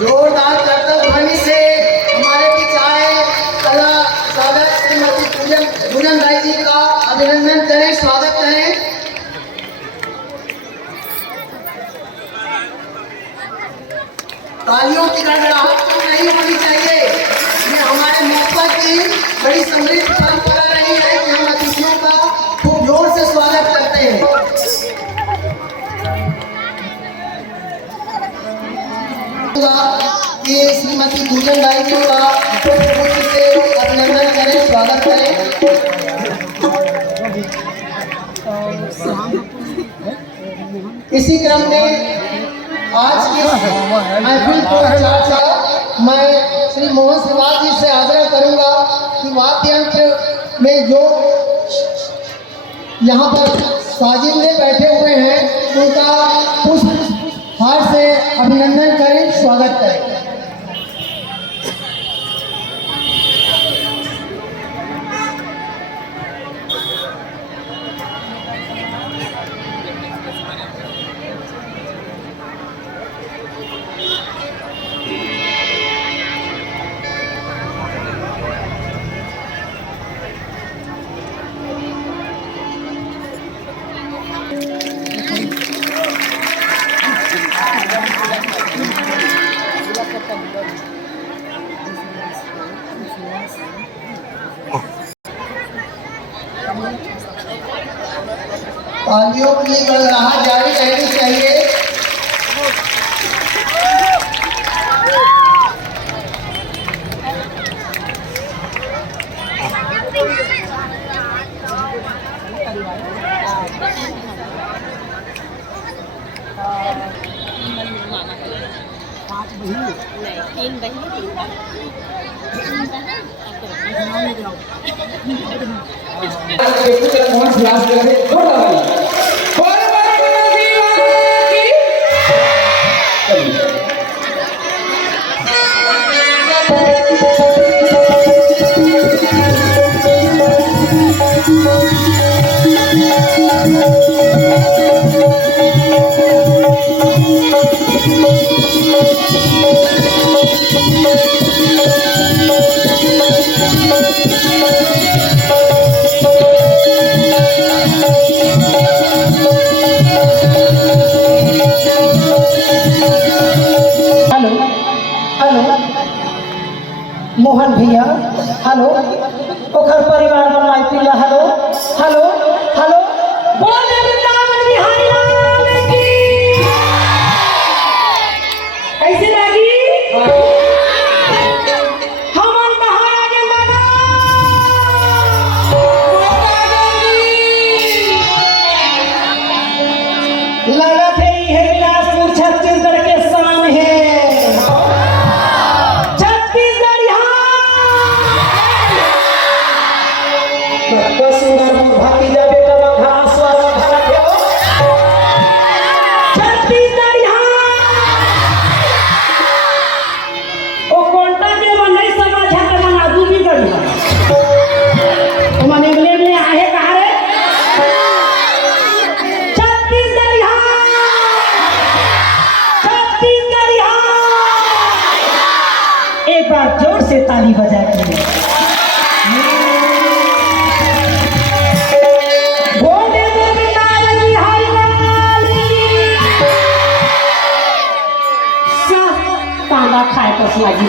जोरदार करतब ध्वनि से हमारे बीच आए कला साधक श्रीमती पूजन राय जी का अभिनंदन करें, स्वागत करें। तालियों की गड़गड़ाहट तो नहीं होनी चाहिए। ये हमारे मौका की बड़ी समृद्ध परंपरा रही है कि हम अतिथियों का खूब जोर से स्वागत करते हैं। कि श्रीमती पूजन राय जी का से अभिनंदन करें, स्वागत करें। इसी क्रम में आज की महफिल को मैं श्री मोहन श्रीवास जी से आग्रह करूंगा कि वाद्य यंत्र में जो यहाँ पर साजिंदे बैठे हुए हैं उनका पुष्प हार से अभिनंदन करें, स्वागत करें। तालियों की गड़गड़ाहट जारी रहनी चाहिए। मोहन भैया हेलो, ओखर परिवार बनाई पिला हेलो हेलो हेलो, बोले वृंदावन बिहारी लाल की। कैसे लगी हमन कहाँ आगे लगा लगा थे है बिलासपुर छत्तीसगढ़ के शान है। एक बार जोर से ताली बजा के बोले वृंदावन बिहारी लाल सब ताला खाए तो लगी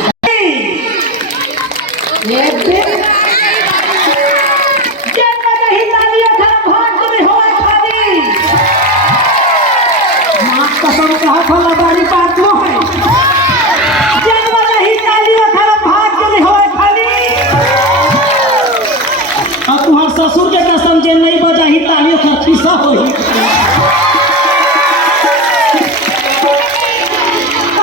कसम कहा था लबारी बात नो है जन्म नहीं तालियों खरा भाग नहीं होए खाली। अब तुहार ससुर के कसम जे नहीं बजा ही तालियों खरा खिस्सा होई।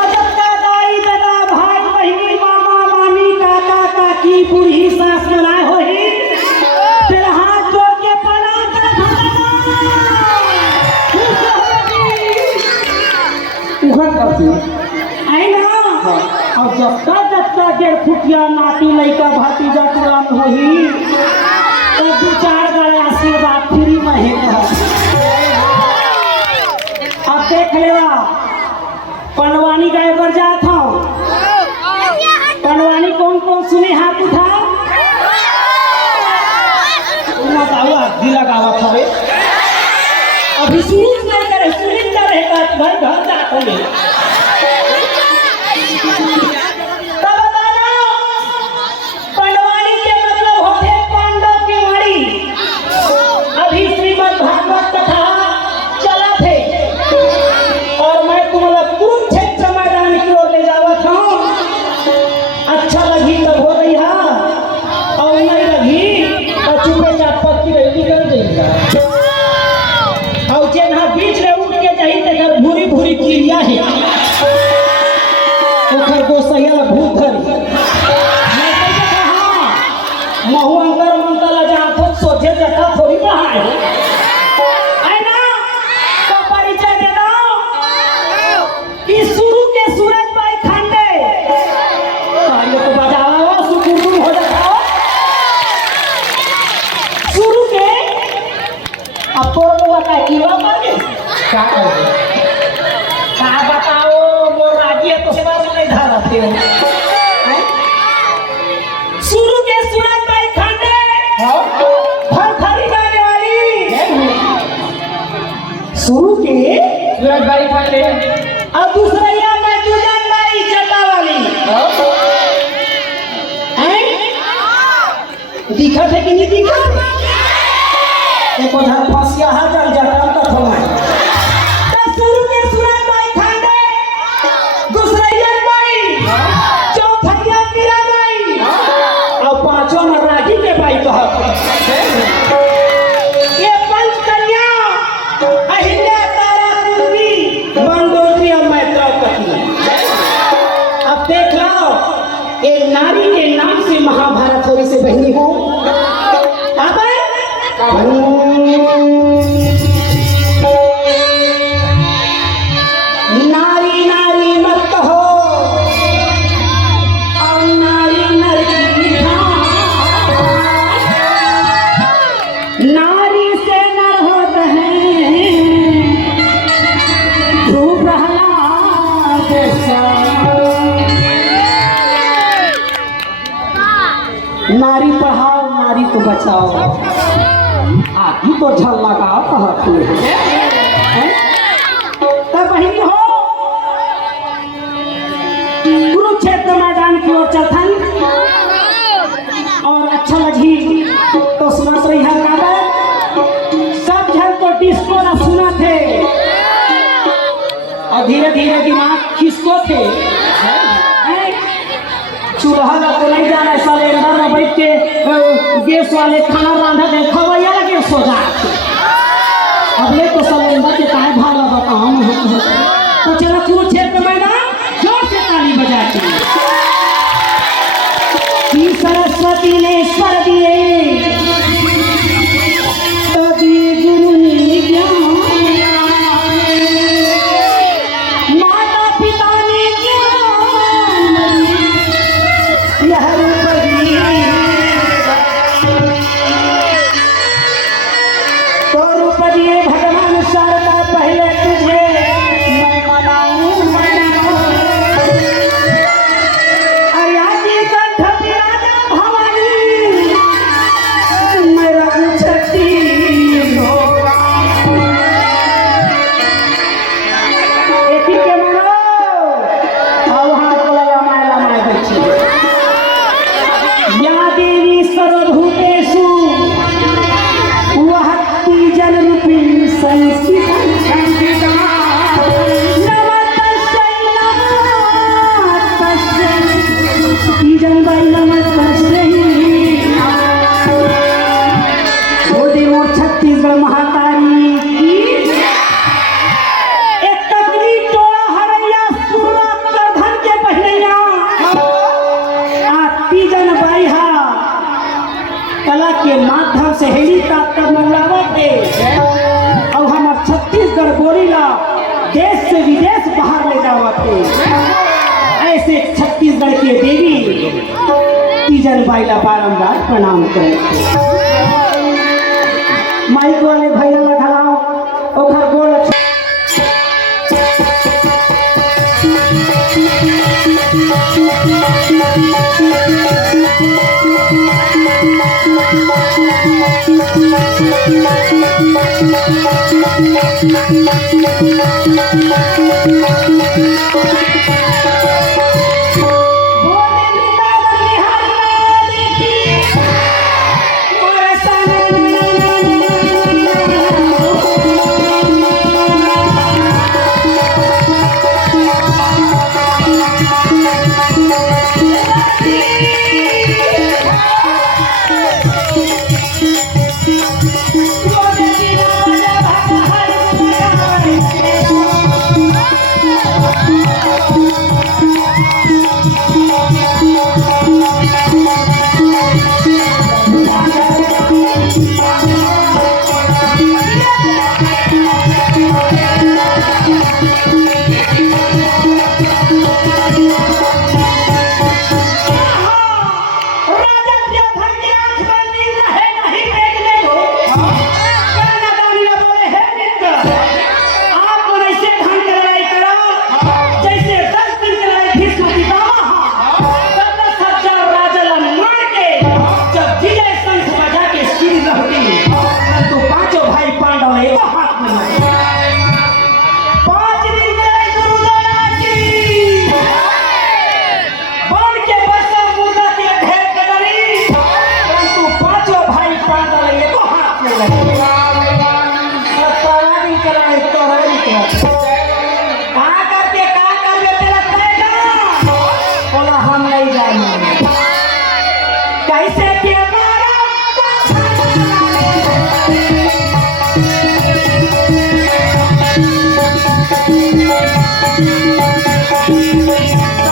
अजब का दाई दादा भाई बहिनी मामा मामी काका काकी बूढ़ी सास बनाए होई। फिर हाथ जोड़ के प्रणाम कर और जब डेढ़ फुटिया नाती लड़का भतीजा तुरंत होही तो दू चार गए आशीर्वाद फ्री में है। अब देख लेवा पनवानी गए पर जात हूँ सुनी हाथ उठा लगावत हवे अभी शुरू नहीं करे सुनिंदा रहेगा घर घर जात होले तब बताना पंडवानी के मतलब होते पांडव की वाणी अभी श्रीमद् भागवत कथा चला थे और मैं तुम्हारा कुरुक्षेत्र मैदान की ओर ले जावत हूँ। अच्छा लगी तब हो रही है और नहीं लगी तो चुपे चाप पक्की रहती कर देगा और जेना बीच में उठ के जाई तकर भूरी भूरी क्रिया है ओखर गोसैया भूत धर मैं कहे कहा महु अंकर मंतला जहां खुद सोचे जता थोड़ी कहां है आई ना तो परिचय दे दो कि शुरू के सूरज भाई खांडे आइए तो बजाओ सुकुर हो जाओ शुरू के अब तो वो का कीवा मांगे क्या कर क्या बताओ वो राजी है तो सेवा में नहीं धारा थे शुरू के सूरज भाई खांडे भर खरी गाने वाली शुरू के सूरज भाई खांडे और दूसरा या मैं दुजान भाई चटा वाली दिखा थे कि नहीं दिखा एक उधर फसिया है जल जटा का थोड़ा तो शुरू के सूरज भाई खांडे दूसरा या भाई चौथाया मीरा भाई और पांचों में रागी के भाई कहत ये पंच कन्या अहिल्या तारा कुंती मंदोदरी और मैत्रेयी अब देख लो एक नारी के नाम से महाभारत थोड़ी से बहनी हो अब नारी नारी मत कहो और नारी नर की नारी से नर होते हैं ध्रुव प्रहलाद नारी पढ़ाओ नारी को बचाओ आदमी तो झल लगाओ कहती है तब वही हो कुरुक्षेत्र मैदान की ओर चलथन और अच्छा लगी तो सुना रही है काबर सब जन तो डिस्को ना सुना थे और धीरे धीरे दिमाग खिसको थे चूल्हा तो नहीं जाना सिलेंडर में बैठ के गैस वाले खाना रांधा दे खवैया लगे सो जाते अगले तो सिलेंडर के काहे भाड़ा बताओ तो चलो कुरुक्षेत्र मैदान जोर से ताली बजा के सरस्वती ने स्वर दिए तो दिए गुरु ने ज्ञान माता पिता ने ज्ञान यह रूप दिए तो रूप दिए भगवान शारदा पहले तुझे मैं मनाऊं अयाची कंठ पिराना भवानी मैं रघु छठी एक ही के मनो और वहाँ बोला मायला माय बच्ची या देवी सर्वभूतेषु वहत्ति जनरूपिणी संस्थिता नमस्तस्यै जंबाई नमस्तस्यै बोले मोर छत्तीसगढ़ महातारी की एक तकनी टोला हरैया सुरला करधन के पहनैया तीजन बाई हा कला के माध्यम से हेलीकॉप्टर मंगलावत दे और हमार छत्तीसगढ़ बोलीला देश से विदेश बाहर ले जावत दे ऐसे छत्तीसगढ़ के देवी तीजन बाईला बारंबार प्रणाम करे माइक वाले भैया लगाओ ओखर गोल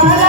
सारा